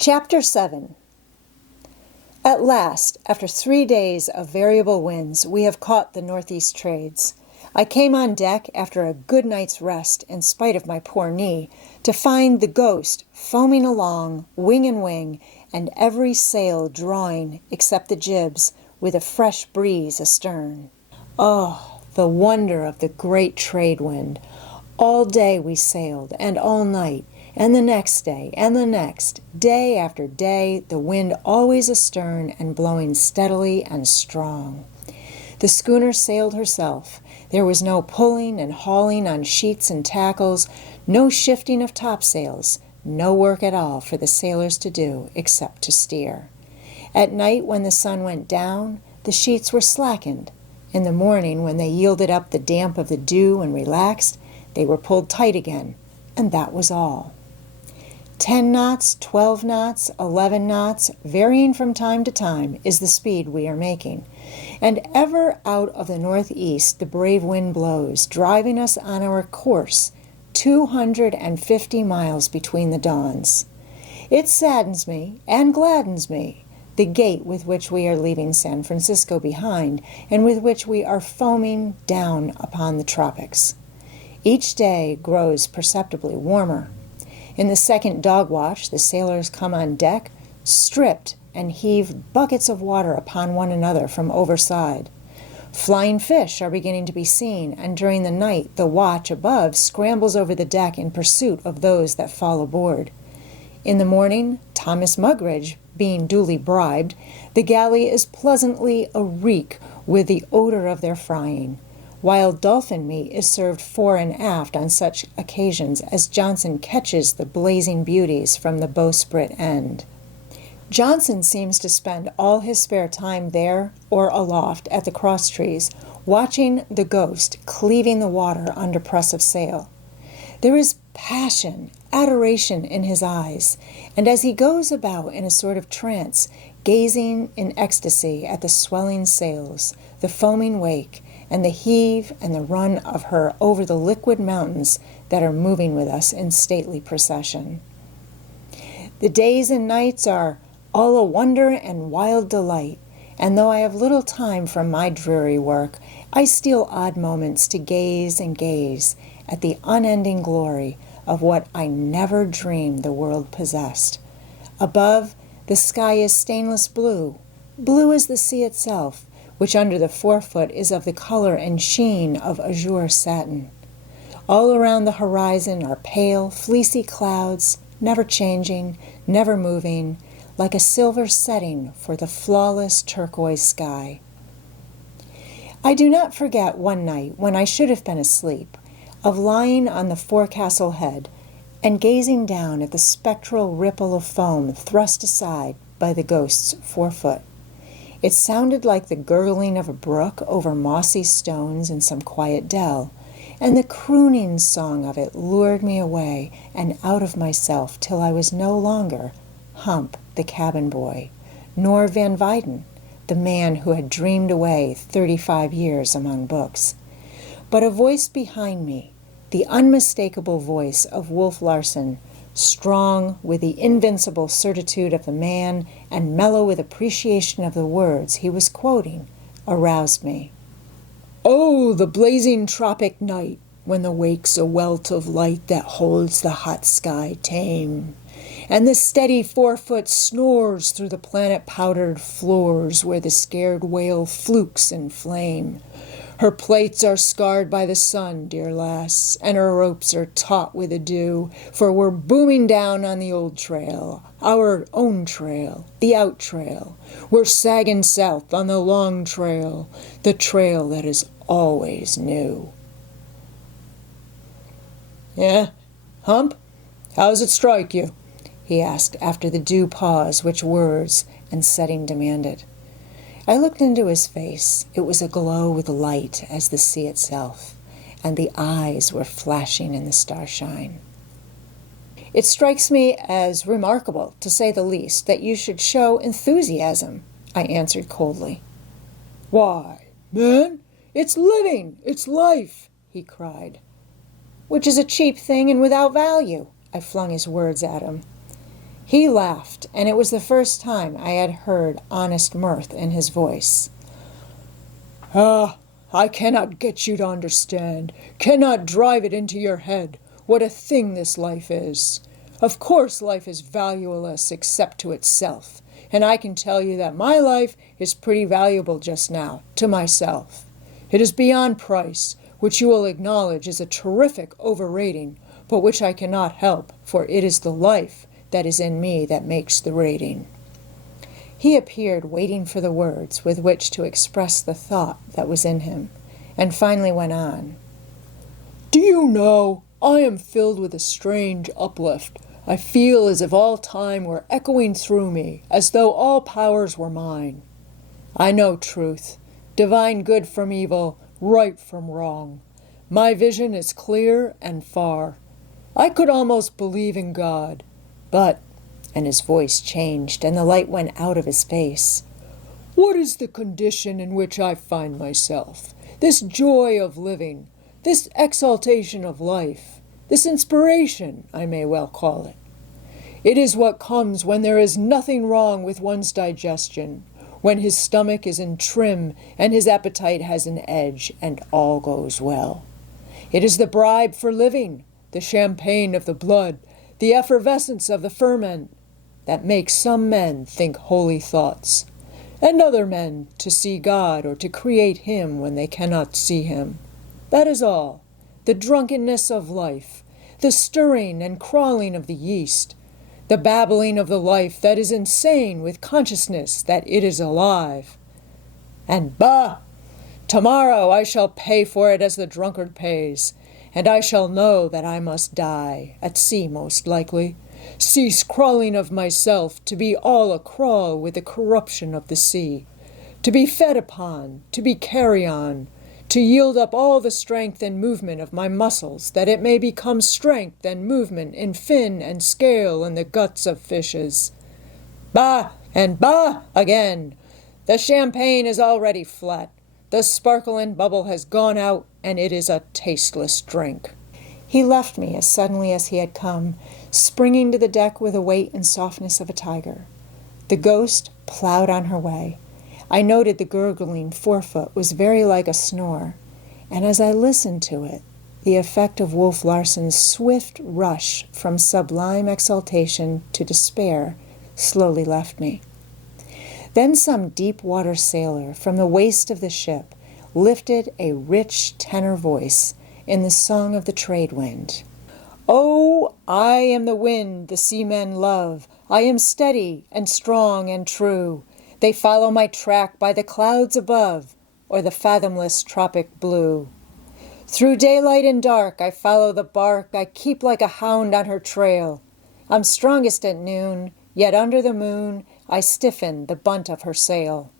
Chapter 7. At last, after 3 days of variable winds, we have caught the northeast trades. I came on deck after a good night's rest, in spite of my poor knee, to find the Ghost foaming along, wing and wing, and every sail drawing, except the jibs, with a fresh breeze astern. Oh, the wonder of the great trade wind! All day we sailed, and all night, and the next day, and the next, day after day, the wind always astern and blowing steadily and strong. The schooner sailed herself. There was no pulling and hauling on sheets and tackles, no shifting of topsails, no work at all for the sailors to do except to steer. At night, when the sun went down, the sheets were slackened. In the morning, when they yielded up the damp of the dew and relaxed, they were pulled tight again, and that was all. 10 knots, 12 knots, 11 knots, varying from time to time, is the speed we are making. And ever out of the northeast the brave wind blows, driving us on our course, 250 miles between the dawns. It saddens me and gladdens me, the gait with which we are leaving San Francisco behind, and with which we are foaming down upon the tropics. Each day grows perceptibly warmer. In the second dog watch, the sailors come on deck, stripped, and heave buckets of water upon one another from overside. Flying fish are beginning to be seen, and during the night the watch above scrambles over the deck in pursuit of those that fall aboard. In the morning, Thomas Mugridge being duly bribed, the galley is pleasantly areek with the odor of their frying. Wild dolphin meat is served fore and aft on such occasions as Johnson catches the blazing beauties from the bowsprit end. Johnson seems to spend all his spare time there or aloft at the crosstrees, watching the Ghost cleaving the water under press of sail. There is passion, adoration in his eyes, and as he goes about in a sort of trance, gazing in ecstasy at the swelling sails, the foaming wake, and the heave and the run of her over the liquid mountains that are moving with us in stately procession. The days and nights are all a wonder and wild delight, and though I have little time from my dreary work, I steal odd moments to gaze and gaze at the unending glory of what I never dreamed the world possessed. Above, the sky is stainless blue, blue as the sea itself, which under the forefoot is of the color and sheen of azure satin. All around the horizon are pale, fleecy clouds, never changing, never moving, like a silver setting for the flawless turquoise sky. I do not forget one night, when I should have been asleep, of lying on the forecastle head and gazing down at the spectral ripple of foam thrust aside by the Ghost's forefoot. It sounded like the gurgling of a brook over mossy stones in some quiet dell, and the crooning song of it lured me away and out of myself till I was no longer Hump, the cabin boy, nor Van Weyden, the man who had dreamed away 35 years among books, but a voice behind me, the unmistakable voice of Wolf Larson, strong with the invincible certitude of the man and mellow with appreciation of the words he was quoting, aroused me. "Oh, the blazing tropic night, when the wake's a welt of light that holds the hot sky tame, and the steady forefoot snores through the planet-powdered floors where the scared whale flukes in flame. Her plates are scarred by the sun, dear lass, and her ropes are taut with the dew, for we're booming down on the old trail, our own trail, the out trail. We're sagging south on the long trail, the trail that is always new." "Yeah, Hump, how's it strike you?" he asked after the due pause which words and setting demanded. I looked into his face. It was aglow with light as the sea itself, and the eyes were flashing in the starshine. "It strikes me as remarkable, to say the least, that you should show enthusiasm," I answered coldly. "Why, man, it's living, it's life," he cried. "Which is a cheap thing and without value," I flung his words at him. He laughed, and it was the first time I had heard honest mirth in his voice. "Ah, I cannot get you to understand, cannot drive it into your head, what a thing this life is. Of course life is valueless except to itself, and I can tell you that my life is pretty valuable just now, to myself. It is beyond price, which you will acknowledge is a terrific overrating, but which I cannot help, for it is the life that is in me that makes the rating." He appeared waiting for the words with which to express the thought that was in him, and finally went on. "Do you know, I am filled with a strange uplift. I feel as if all time were echoing through me, as though all powers were mine. I know truth, divine good from evil, right from wrong. My vision is clear and far. I could almost believe in God, but," and his voice changed and the light went out of his face, "what is the condition in which I find myself? This joy of living, this exaltation of life, this inspiration, I may well call it. It is what comes when there is nothing wrong with one's digestion, when his stomach is in trim and his appetite has an edge and all goes well. It is the bribe for living, the champagne of the blood, the effervescence of the ferment, that makes some men think holy thoughts, and other men to see God or to create him when they cannot see him. That is all, the drunkenness of life, the stirring and crawling of the yeast, the babbling of the life that is insane with consciousness that it is alive. And bah! Tomorrow I shall pay for it as the drunkard pays, and I shall know that I must die, at sea most likely, cease crawling of myself to be all a-crawl with the corruption of the sea, to be fed upon, to be carry-on, to yield up all the strength and movement of my muscles, that it may become strength and movement in fin and scale and the guts of fishes. Bah, and bah again! The champagne is already flat. The sparkle and bubble has gone out, and it is a tasteless drink." He left me as suddenly as he had come, springing to the deck with the weight and softness of a tiger. The ghost plowed on her way. I noted the gurgling forefoot was very like a snore, and as I listened to it, the effect of Wolf Larson's swift rush from sublime exaltation to despair slowly left me. Then some deep-water sailor from the waist of the ship lifted a rich tenor voice in the song of the trade wind. "Oh, I am the wind the seamen love. I am steady and strong and true. They follow my track by the clouds above, or the fathomless tropic blue. Through daylight and dark I follow the bark, I keep like a hound on her trail. I'm strongest at noon, yet under the moon I stiffen the bunt of her sail.